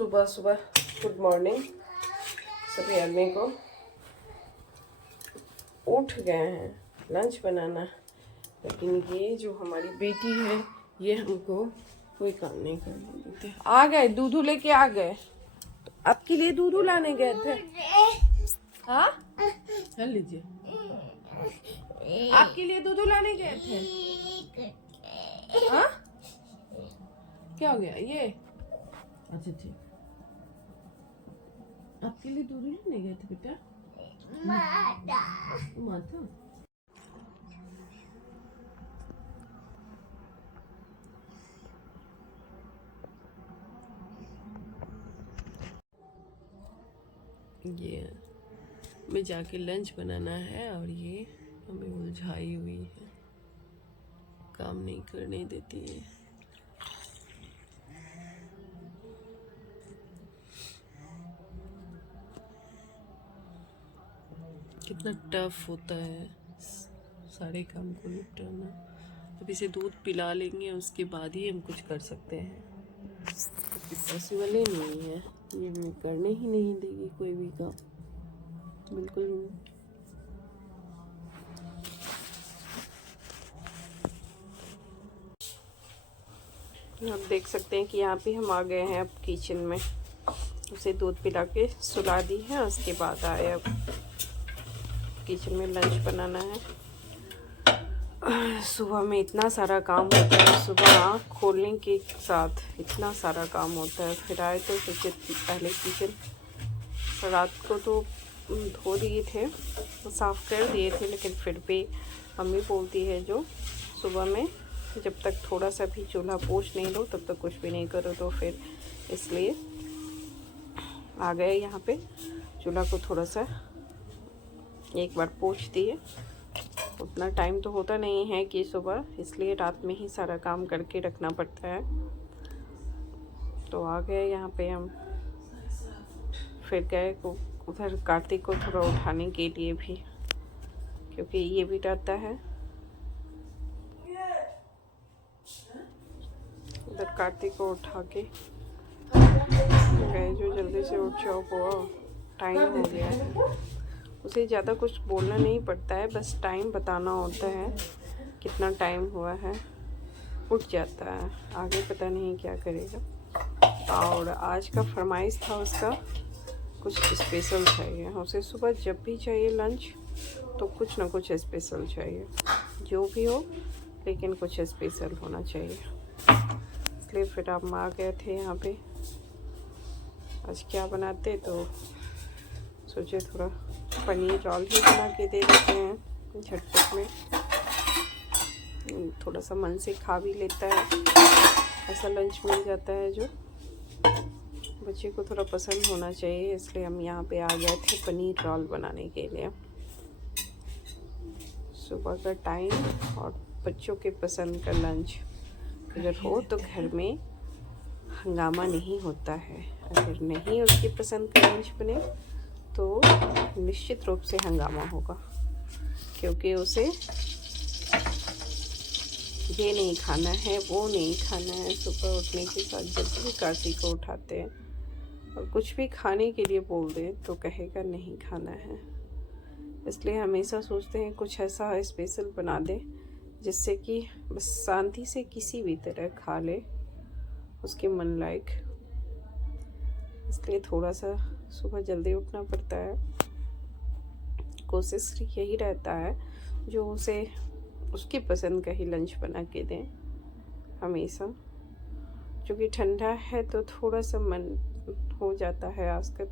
सुबह सुबह good morning सभी आदमी को। उठ गए हैं लंच बनाना, लेकिन ये जो हमारी बेटी है ये हमको कोई काम नहीं करने देते। आ गए दूधू लेके आ गए, तो आपके लिए दूधू लाने गए थे। हाँ चल लीजिए, आपके लिए दूधू लाने गए थे। हाँ क्या हो गया ये? अच्छा ठीक, आपके लिए दूध लेने गए थे बेटा। माता ये मैं जाके लंच बनाना है और ये हमें उलझाई हुई है, काम नहीं करने देती है। कितना टफ होता है सारे काम को निपटाना। अब इसे दूध पिला लेंगे उसके बाद ही हम कुछ कर सकते हैं, पॉसिबल ही नहीं है। ये हमें करने ही नहीं देगी कोई भी काम, बिल्कुल नहीं। आप देख सकते हैं कि यहाँ पे हम आ गए हैं अब किचन में। उसे दूध पिला के सुला दी है, उसके बाद आए अब किचन में लंच बनाना है। सुबह में इतना सारा काम होता है, सुबह आँख खोलने के साथ इतना सारा काम होता है। फिर आए तो सोचे पहले किचन रात को तो धो दिए थे, साफ़ कर दिए थे, लेकिन फिर भी मम्मी बोलती है जो सुबह में जब तक थोड़ा सा भी चूल्हा पोंछ नहीं लो तब तक कुछ भी नहीं करो। तो फिर इसलिए आ गए यहाँ पे, चूल्हा को थोड़ा सा एक बार पोंछ दिए। उतना टाइम तो होता नहीं है कि सुबह, इसलिए रात में ही सारा काम करके रखना पड़ता है। तो आ गए यहाँ पे हम। फिर गए उधर कार्तिक को थोड़ा उठाने के लिए भी, क्योंकि ये भी डरता है। उधर कार्तिक को उठा के गए, जो जल्दी से उठ जाओ बुआ, टाइम हो गया है। उसे ज़्यादा कुछ बोलना नहीं पड़ता है, बस टाइम बताना होता है कितना टाइम हुआ है, उठ जाता है। आगे पता नहीं क्या करेगा। और आज का फरमाइश था उसका कुछ स्पेशल चाहिए उसे। सुबह जब भी चाहिए लंच तो कुछ ना कुछ स्पेशल चाहिए, जो भी हो लेकिन कुछ स्पेशल होना चाहिए। इसलिए फिर हम आ गए थे यहाँ पे। आज क्या बनाते, तो सोचे थोड़ा पनीर रोल ही बना के दे देते हैं झटपट में, थोड़ा सा मन से खा भी लेता है। ऐसा लंच मिल जाता है जो बच्चे को थोड़ा पसंद होना चाहिए। इसलिए हम यहाँ पे आ गए थे पनीर रोल बनाने के लिए। सुबह का टाइम और बच्चों के पसंद का लंच अगर हो तो घर में हंगामा नहीं होता है। अगर नहीं उसकी पसंद का लंच बने तो निश्चित रूप से हंगामा होगा, क्योंकि उसे ये नहीं खाना है, वो नहीं खाना है। सुबह उठने के साथ जब भी कार्तिक को उठाते हैं और कुछ भी खाने के लिए बोल दें तो कहेगा नहीं खाना है। इसलिए हमेशा सोचते हैं कुछ ऐसा स्पेशल बना दें जिससे कि बस शांति से किसी भी तरह खा ले उसके मन लायक। इसलिए थोड़ा सा सुबह जल्दी उठना पड़ता है। कोशिश यही रहता है जो उसे उसकी पसंद का ही लंच बना के दें हमेशा। क्योंकि ठंडा है तो थोड़ा सा मन हो जाता है आजकल,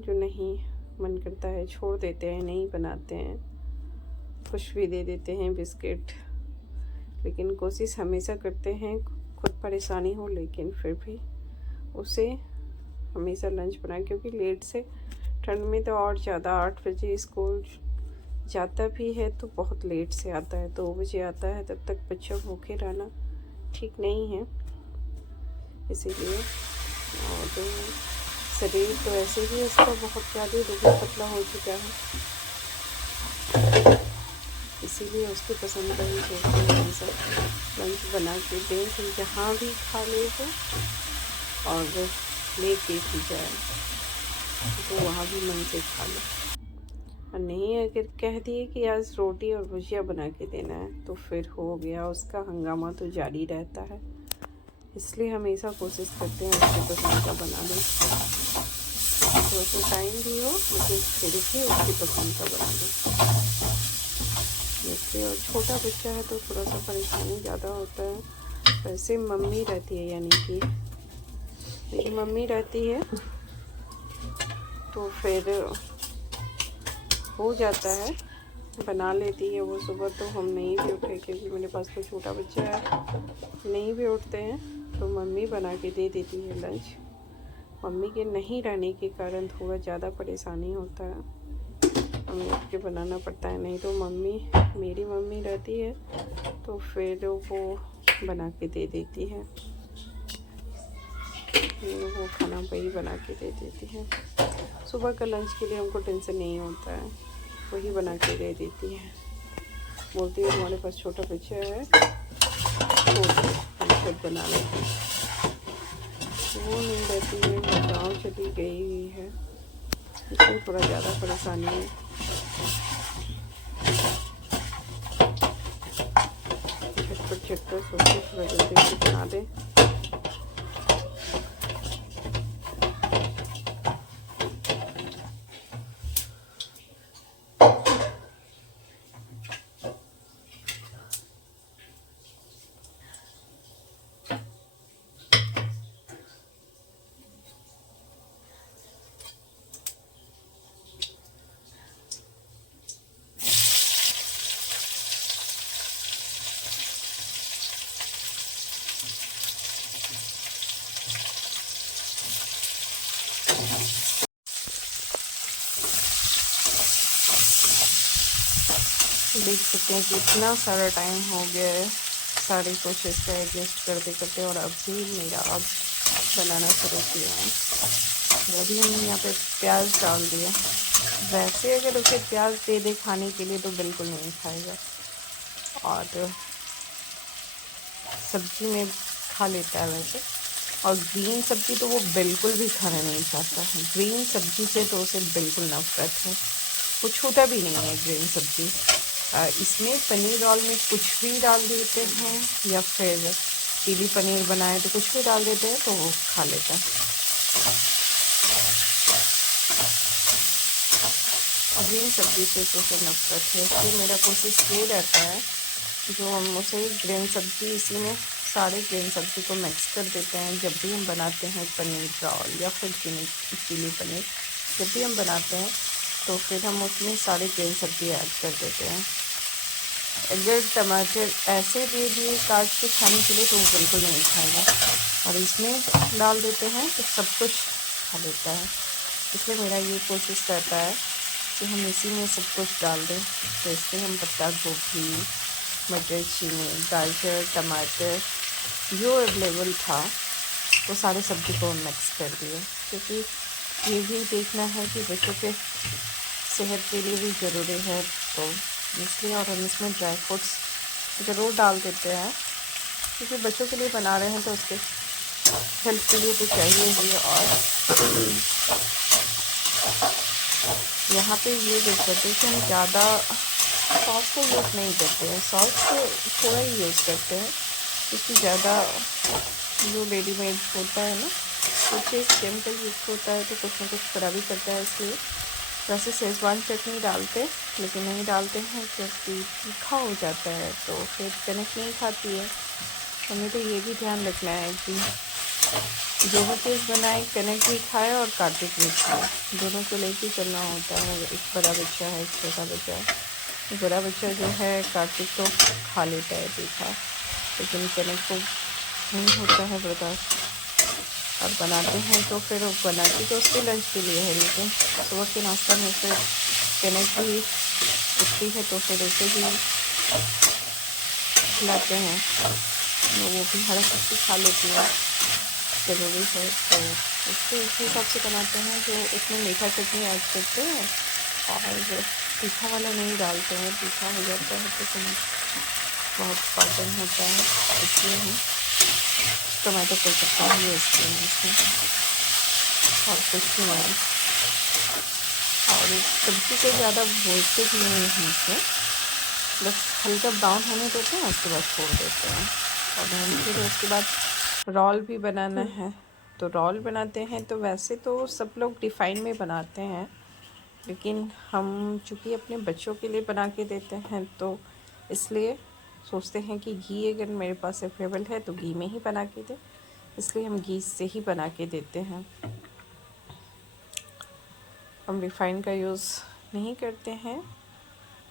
जो नहीं मन करता है छोड़ देते हैं, नहीं बनाते हैं, कुछ भी दे देते हैं बिस्किट। लेकिन कोशिश हमेशा करते हैं खुद परेशानी हो लेकिन फिर भी उसे हमेशा लंच बनाए। क्योंकि लेट से ठंड में तो और ज़्यादा 8 बजे स्कूल जाता भी है तो बहुत लेट से आता है, 2 बजे आता है। तब तक बच्चा भूखे रहना ठीक नहीं है। इसीलिए और तो शरीर तो ऐसे ही उसका बहुत ज़्यादा दुबला पतला हो चुका है, इसीलिए उसकी पसंद का ही सोचते हैं हमेशा लंच बना के दें कि जहाँ भी खा ले वो। और लेके भी जाए तो वहाँ भी मन से खा लो। और नहीं अगर कह दिए कि आज रोटी और भुजिया बना के देना है तो फिर हो गया, उसका हंगामा तो जारी रहता है। इसलिए हमेशा कोशिश करते हैं उसके पसंद का बना दें, थोड़ा सा टाइम भी हो लेकिन फिर भी उसकी पसंद का बना दें। देखिए, और छोटा बच्चा है तो थोड़ा सा परेशानी ज़्यादा होता है। वैसे मम्मी रहती है, यानी कि मेरी मम्मी रहती है तो फिर हो जाता है, बना लेती है वो। सुबह तो हम नहीं भी उठे क्योंकि मेरे पास तो छोटा बच्चा है, नहीं भी उठते हैं तो मम्मी बना के दे देती है लंच। मम्मी के नहीं रहने के कारण थोड़ा ज़्यादा परेशानी होता है, हमें उठ के बनाना पड़ता है। नहीं तो मेरी मम्मी रहती है तो फिर वो बना के दे देती है, वो खाना वही बना के दे देती है। सुबह का लंच के लिए हमको टेंशन नहीं होता है, वही बना के दे देती है। बोलती है हमारे पास छोटा बच्चा है तो हम खुद बना लेते हैं। वो नहीं रहती है, वो गाँव चली गई हुई है, इसलिए थोड़ा ज़्यादा परेशानी है। झटपट सोचते थोड़ा जल्दी से बना दें। देख सकते हैं कि इतना सारा टाइम हो गया है सारी कोशिश का एडजस्ट करते करते, और अभी मेरा अब बनाना शुरू किया है। अभी हमने यहाँ पे प्याज डाल दिया। वैसे अगर उसे प्याज दे दे खाने के लिए तो बिल्कुल नहीं खाएगा, और सब्जी में खा लेता है वैसे। और ग्रीन सब्जी तो वो बिल्कुल भी खाना नहीं चाहता है। ग्रीन सब्जी से तो उसे बिल्कुल नफरत है, वो छूता भी नहीं है ग्रीन सब्जी। इसमें पनीर रोल में कुछ भी डाल देते हैं, या फिर चिली पनीर बनाए तो कुछ भी डाल देते हैं तो वो खा लेता है। ग्रीन सब्जी से तो उसे नफरत है, इसलिए मेरा कोशिश ये रहता है जो हम उसे ग्रीन सब्जी, इसी में सारे ग्रीन सब्जी को मिक्स कर देते हैं। जब भी हम बनाते हैं पनीर रोल या फिर चिली पनीर, जब भी हम बनाते हैं तो फिर हम उसमें सारे ग्रीन सब्जी ऐड कर देते हैं। अगर टमाटर ऐसे दे दिए काट के खाने के लिए तो वो बिल्कुल नहीं खाएगा, और इसमें डाल देते हैं तो सब कुछ खा लेता है। इसलिए मेरा ये कोशिश रहता है कि हम इसी में सब कुछ डाल दें। तो इसमें हम पत्ता गोभी, मटर, चीनी, गाजर, टमाटर जो अवेलेबल था वो सारे सब्ज़ी को मिक्स कर दिए, क्योंकि ये भी देखना है कि बच्चों के सेहत के लिए भी ज़रूरी है, तो इसलिए। और हम इसमें ड्राई फ्रूट्स ज़रूर डाल देते हैं, क्योंकि बच्चों के लिए बना रहे हैं तो उसके हेल्थ के लिए तो चाहिए ही। और यहाँ पे ये देख सकते हैं कि हम ज़्यादा सॉस का यूज़ नहीं करते हैं, सॉस को थोड़ा ही यूज़ करते हैं, क्योंकि ज़्यादा जो रेडीमेड होता है ना, कुछ केमिकल यूज़ होता है तो कुछ ना कुछ खराबी करता है। इसलिए वैसे शेज़वान चटनी डालते, लेकिन नहीं डालते हैं क्योंकि तीखा हो जाता है तो फिर कनक नहीं खाती है। हमें तो ये भी ध्यान रखना है कि जो भी चीज़ बनाए कनक भी खाए और कार्तिक भी खाए, दोनों को लेके चलना होता है। एक बड़ा बच्चा है, एक छोटा बच्चा है। बड़ा बच्चा जो है कार्तिक तो खा लेता है तीखा, लेकिन कनक को नहीं होता है बर्दाश्त। और बनाते हैं तो फिर बनाती तो उसके लंच के लिए है, लेकिन सुबह के नाश्ता में फिर कनक भी उठती है तो फिर उसे भी खिलाते हैं, वो भी हरा सब्ज़ी खा लेती है, ज़रूरी है। तो उसके उस हिसाब से बनाते हैं, जो उसमें मीठा चटनी ऐड करते हैं और तीखा वाला नहीं डालते हैं। तीखा हो जाता है तो फिर बहुत पाचन होता है, इसलिए हम टमाटो केचप का यूज़ किया है इसमें। और कुछ नहीं। और सब्जी को ज़्यादा भूनते भी नहीं हैं इसमें, बस हल्का ब्राउन होने देते हैं, उसके बाद छोड़ देते हैं। और फिर उसके बाद रोल भी बनाना है, तो रोल बनाते हैं। तो वैसे तो सब लोग रिफाइन में बनाते हैं, लेकिन हम चूँकि अपने बच्चों के लिए बना के देते हैं, तो इसलिए सोचते हैं कि घी अगर मेरे पास अवेलेबल है तो घी में ही बना के दें, इसलिए हम घी से ही बना के देते हैं। हम रिफाइन का यूज़ नहीं करते हैं,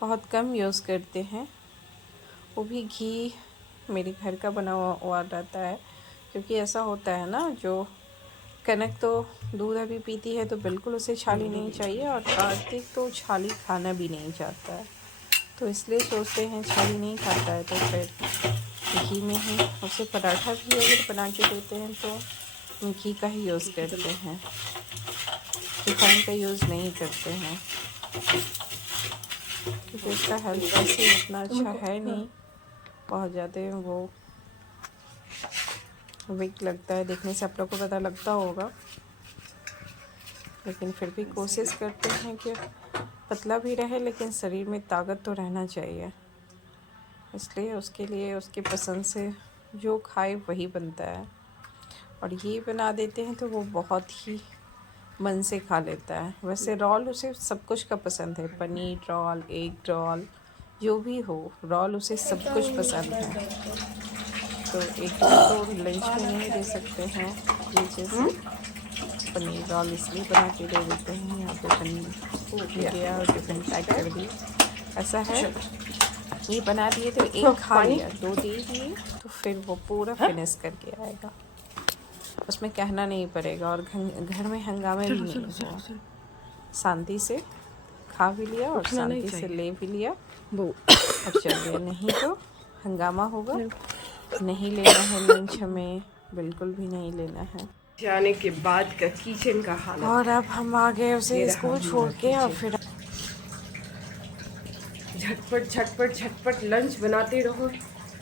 बहुत कम यूज़ करते हैं। वो भी घी मेरे घर का बना हुआ रहता है, क्योंकि ऐसा होता है ना, जो कनक तो दूध अभी पीती है तो बिल्कुल उसे छाली नहीं चाहिए, और कार्तिक तो छाली खाना भी नहीं चाहता है, तो इसलिए सोचते हैं छाली नहीं खाता है तो फिर घी में ही उसे पराठा भी अगर बना के देते हैं तो हम घी का ही यूज़ करते हैं, रिफाइन का यूज़ नहीं करते हैं, क्योंकि उसका हेल्थ वैसे इतना अच्छा है नहीं। बहुत ज़्यादा वो वीक लगता है, देखने से आप लोग को पता लगता होगा, लेकिन फिर भी कोशिश करते हैं कि पतला भी रहे लेकिन शरीर में ताकत तो रहना चाहिए, इसलिए उसके लिए उसकी पसंद से जो खाए वही बनता है। और ये बना देते हैं तो वो बहुत ही मन से खा लेता है। वैसे रोल उसे सब कुछ का पसंद है, पनीर रोल, एग रोल, जो भी हो रोल उसे सब कुछ पसंद है। तो एक दिन तो लंच में नहीं दे सकते हैं ये जैसे पनीर रोल, इसलिए बना के दे देते हैं। यहाँ पे पनीर हो गया और टिफिन पैक कर दी, ऐसा है। ये बना दिए तो एक खा लिया, 2 दे दिए तो फिर वो पूरा फिनिश करके आएगा, उसमें कहना नहीं पड़ेगा, और घर में हंगामे भी नहीं हुआ। शांति से खा भी लिया और शांति से ले भी लिया और चल दिया, नहीं तो हंगामा होगा। नहीं लेना है लंच, हमें बिल्कुल भी नहीं लेना है। जाने के बाद का किचन का हालत। और अब हम आ गए उसे स्कूल छोड़ के, और फिर झटपट झटपट झटपट लंच बनाते रहो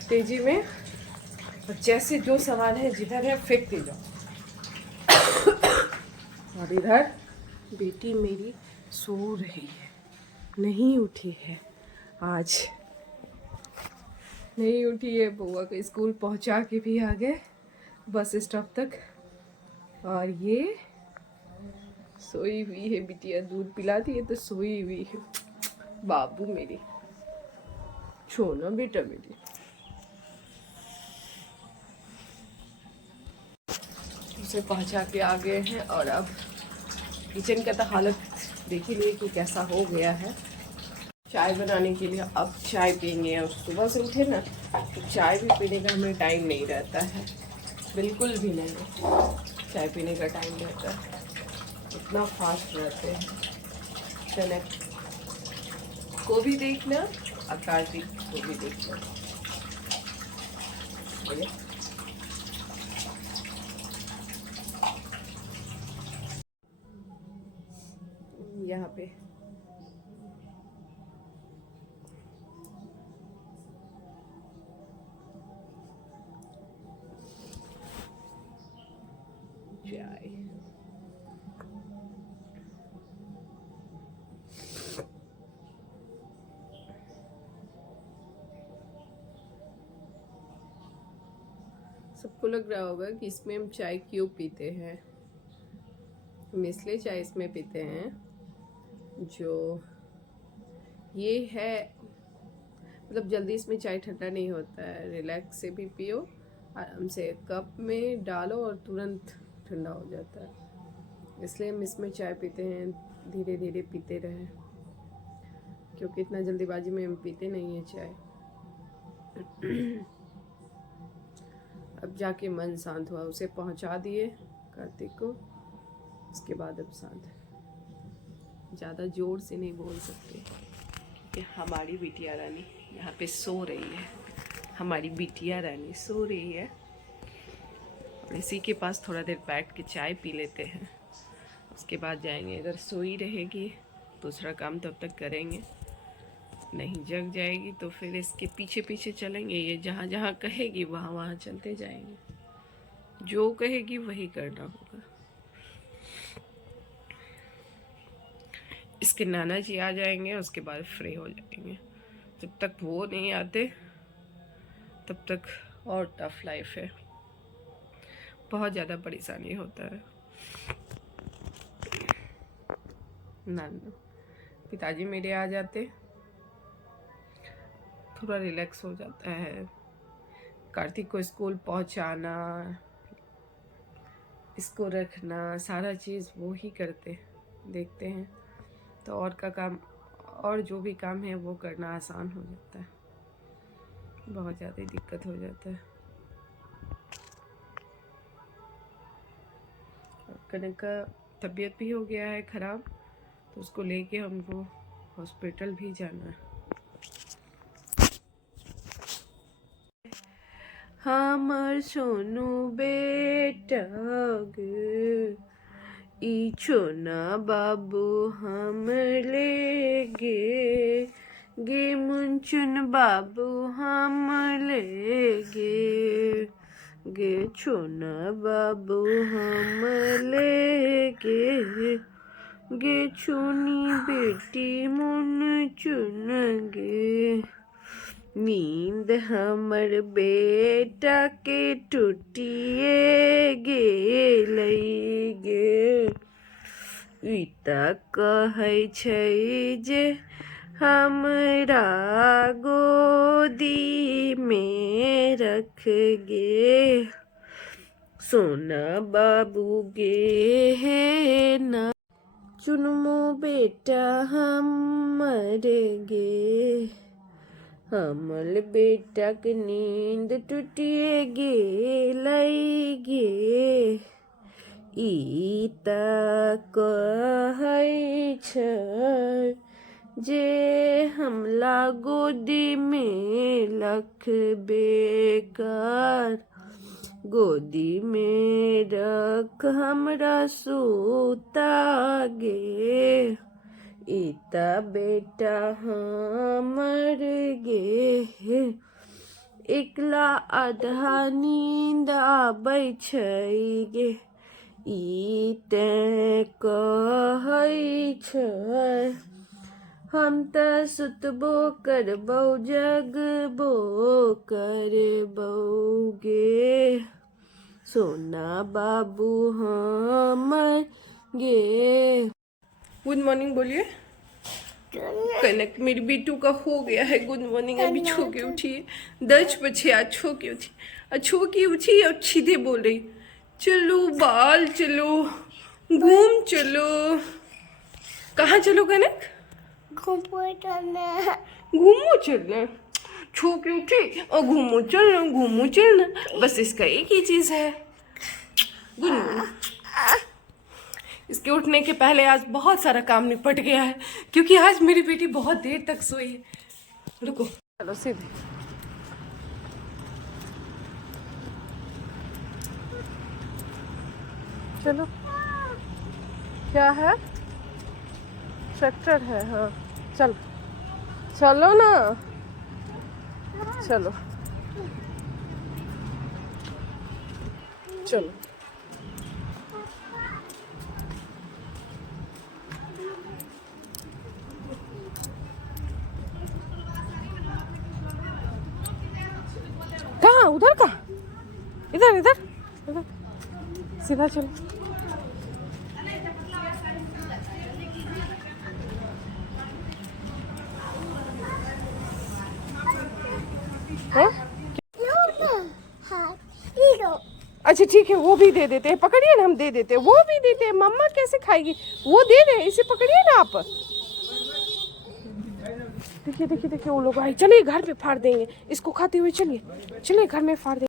तेजी में, और जैसे जो सामान है जिधर है फेंकते जाओ। और इधर बेटी मेरी सो रही है, नहीं उठी है, आज नहीं उठी है। बुआ को स्कूल पहुंचा के भी आ गए बस स्टॉप तक, और ये सोई हुई है। बिटिया दूध पिला दी है तो सोई हुई है। बाबू मेरी, छोना बेटा मेरी। उसे पहुंचा के आ गए हैं, और अब किचन का तो हालत देख ही लिए कि कैसा हो गया है। चाय बनाने के लिए अब चाय पियेंगे, और सुबह से उठे ना तो चाय भी पीने का हमें टाइम नहीं रहता है, बिल्कुल भी नहीं चाय पीने का टाइम रहता है, इतना फास्ट रहते हैं। कनक को भी देखना और कार्तिक को भी देखना। यहाँ पे चाय, सबको लग रहा होगा कि इसमें हम चाय क्यों पीते हैं। हम इसलिए चाय इसमें पीते हैं, जो ये है मतलब जल्दी इसमें चाय ठंडा नहीं होता है, रिलैक्स से भी पियो, आराम से कप में डालो और तुरंत ठंडा हो जाता है। इसलिए हम इसमें चाय पीते हैं, धीरे धीरे पीते रहें, क्योंकि इतना जल्दीबाजी में हम पीते नहीं हैं चाय। अब जाके मन शांत हुआ, उसे पहुंचा दिए कार्तिक को, उसके बाद अब शांत। ज़्यादा ज़ोर से नहीं बोल सकते कि हमारी बिटिया रानी यहाँ पे सो रही है, हमारी बिटिया रानी सो रही है। और इसी के पास थोड़ा देर बैठ के चाय पी लेते हैं, उसके बाद जाएंगे। इधर सोई रहेगी, दूसरा काम तब तक करेंगे, नहीं जग जाएगी तो फिर इसके पीछे पीछे चलेंगे। ये जहाँ जहाँ कहेगी वहाँ वहाँ चलते जाएंगे, जो कहेगी वही करना होगा। इसके नाना जी आ जाएंगे, उसके बाद फ्री हो जाएंगे। जब तक वो नहीं आते तब तक और टफ लाइफ है, बहुत ज़्यादा परेशानी होता है। नाना पिताजी मेरे आ जाते थोड़ा रिलैक्स हो जाता है। कार्तिक को स्कूल पहुंचाना, इसको रखना, सारा चीज़ वो ही करते देखते हैं, तो और का काम और जो भी काम है वो करना आसान हो जाता है, बहुत ज़्यादा दिक्कत हो जाता है। कनक का तबीयत भी हो गया है ख़राब, तो उसको लेके हमको हॉस्पिटल भी जाना है। हमर सोनू बेटा गे, ई छोना बाबू हम ले गे मुंचुन बाबू हम ले गे छोना बाबू हम ले गे छोनी बेटी मुन चुन गे। नींद हमर बेटा के टूटिए गे इता कहै छै जे हमरा गोदी में रख गे सोना बाबू गे ना चुनमो बेटा हमर गे। हमल बेटा के नींद टूटिए गे इता कहै छै जे हमला गोदी में लख बेकार गोदी में रख हमरा सूता गे इता बेटा हमर गे। एकला आधा नींद आबै छै गे ई तें कहै छै हम तऽ सुतबो करबौ जगबो करबौ गे सोना बाबू हमर गे। गुड मॉर्निंग बोलिए। कनक मेरी बेटू का हो गया है गुड मॉर्निंग, अभी छो के उठी 10 बजे आज छो के उठी और सीधे बोल रही चलो बाल चलो घूम चलो। कहाँ चलो कनक? घूमो चलना, छो के उठी और घूमो चलना बस इसका एक ही चीज है गुड मॉर्निंग। इसके उठने के पहले आज बहुत सारा काम निपट गया है क्योंकि आज मेरी बेटी बहुत देर तक सोई है। रुको चलो सीधे चलो। क्या है? ट्रैक्टर है। हाँ चलो ना चलो चलो। कहाँ? उधर का? इधर इधर इधर सीधा चलो। अच्छा ठीक है वो भी दे देते हैं, पकड़िए ना हम दे देते हैं, वो भी देते हैं। मम्मा कैसे खाएगी? वो दे रहे हैं, इसे पकड़िए ना आप। देखिए वो लोग आए, चलिए घर पे फाड़ देंगे इसको खाते हुए। चलिए घर में फाड़ देंगे।